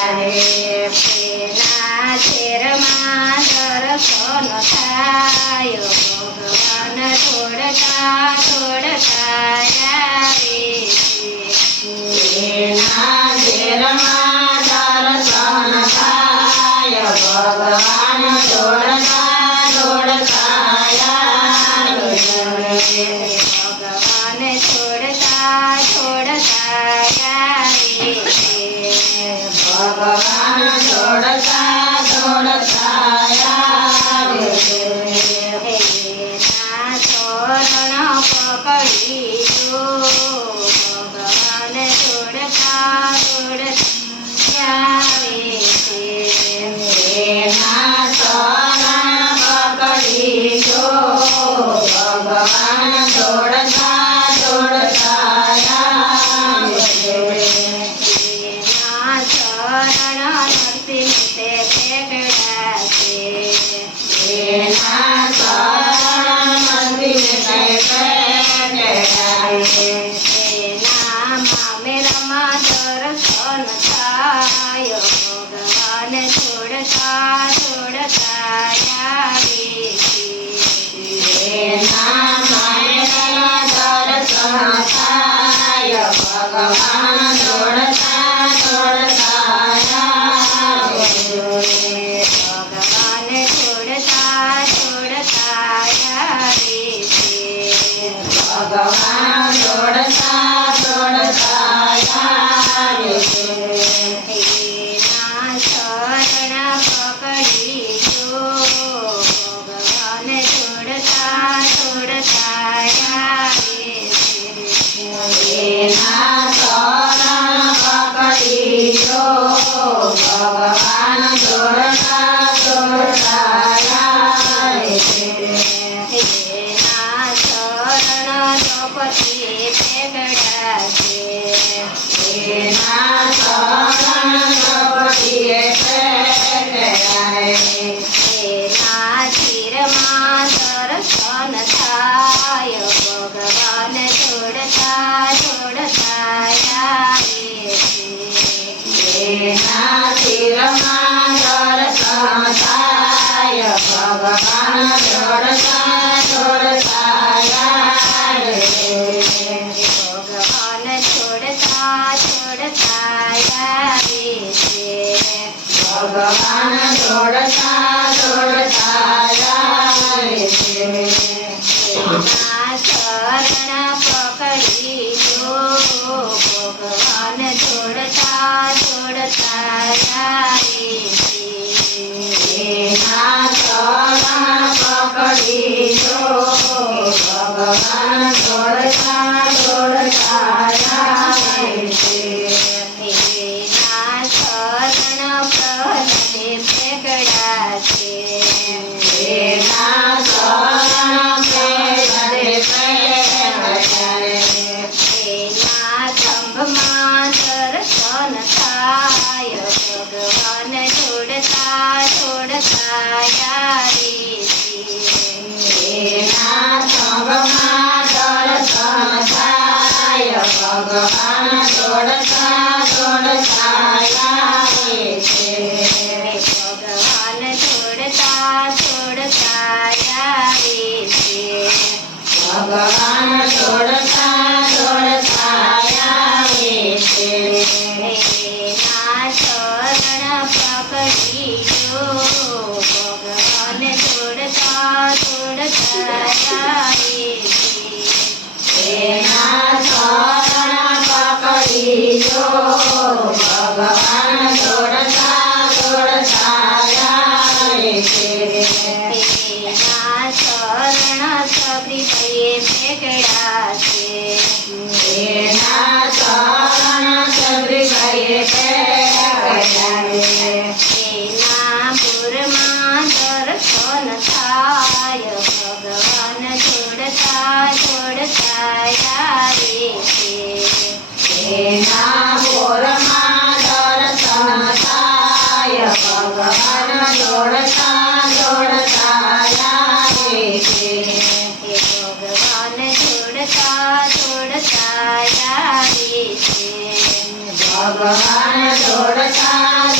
પેલા શેરમાં દર્શન થાય ભગવાન થોડકા થોડકા આવે એના ઘેરમાં દર્શન થાય ભગવાન દોડતા દોડતા આવે ભગવાન થોડકા થોડકા આવે ભગવાન દોડતા દોડતા આવે એના ચરણ પકડી લો ભગવાન થોડકા થોડકા આવે એના ચરણ પકડી જો ભગવાન દોડતા દોડતા આવે એના ચરણ નરસિંહ તે પેગડા છે એના ચરણ મંદિર એના મામેરામાં દર્શન થાય ભગવાન થોડકા થોડકા આવે એના માયના દર્શન થાય ભગવાન દોડતા દોડતા આવે ભગવાન થોડકા થોડકા આવે ભગવાન દોડતા દોડતા આવે એના શરણ પકડી લો ભગવાન થોડકા થોડકા આવે એના ચરણ પકડી જો ભગવાન દોડતા દોડતા આવે એના ચરણ દ્રૌપદી પેગડા છે એના ચરણ દ્રૌપદીએ પેગડાએ એના શિરમાં દર્શન થાય ભગવાન થોડકા થોડકા આવે એના શિરમાં દર્શન થાય ભગવાન દોડતા દોડતા આવે ભગવાન થોડકા થોડકા આવે ભગવાન દોડતા દોડતા આવે એના ચરણ પકડી લો ભગવાન થોડકા થોડકા આવે એના ચરણ પકડી જો ભગવાન દોડતા દોડતા આવે એના ચરણ પ્રહલાદે પેગડા છે એના ચરણ પેગડે પેગડાએ એના સ્તંભમાં દર્શન થાય ભગવાન થોડકા થોડકા આવે એના સંગમાં દર્શન થાય ભગવાન દોડતા દોડતા આવે ભગવાન થોડકા થોડકા આવે ભગવાન દોડતા દોડતા આવે એના ચરણ પકડી લો ભગવાન થોડકા થોડકા આવે એના ચરણ પકડી જો ભગવાન દોડતા દોડતા આવે એના ચરણ સબરી પેગડા છે એના ચરણ સબરી પેગડાએ એના પુરમાં દર્શન થાય ભગવાન થોડકા થોડકા આવે એના મોરમાં દર્શન થાય ભગવાન દોડતા દોડતા આવે ભગવાન થોડકા થોડકા આવે ભગવાન દોડતા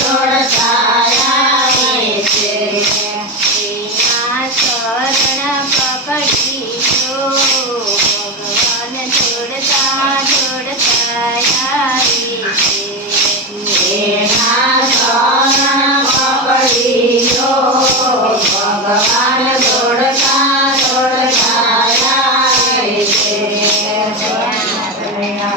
રે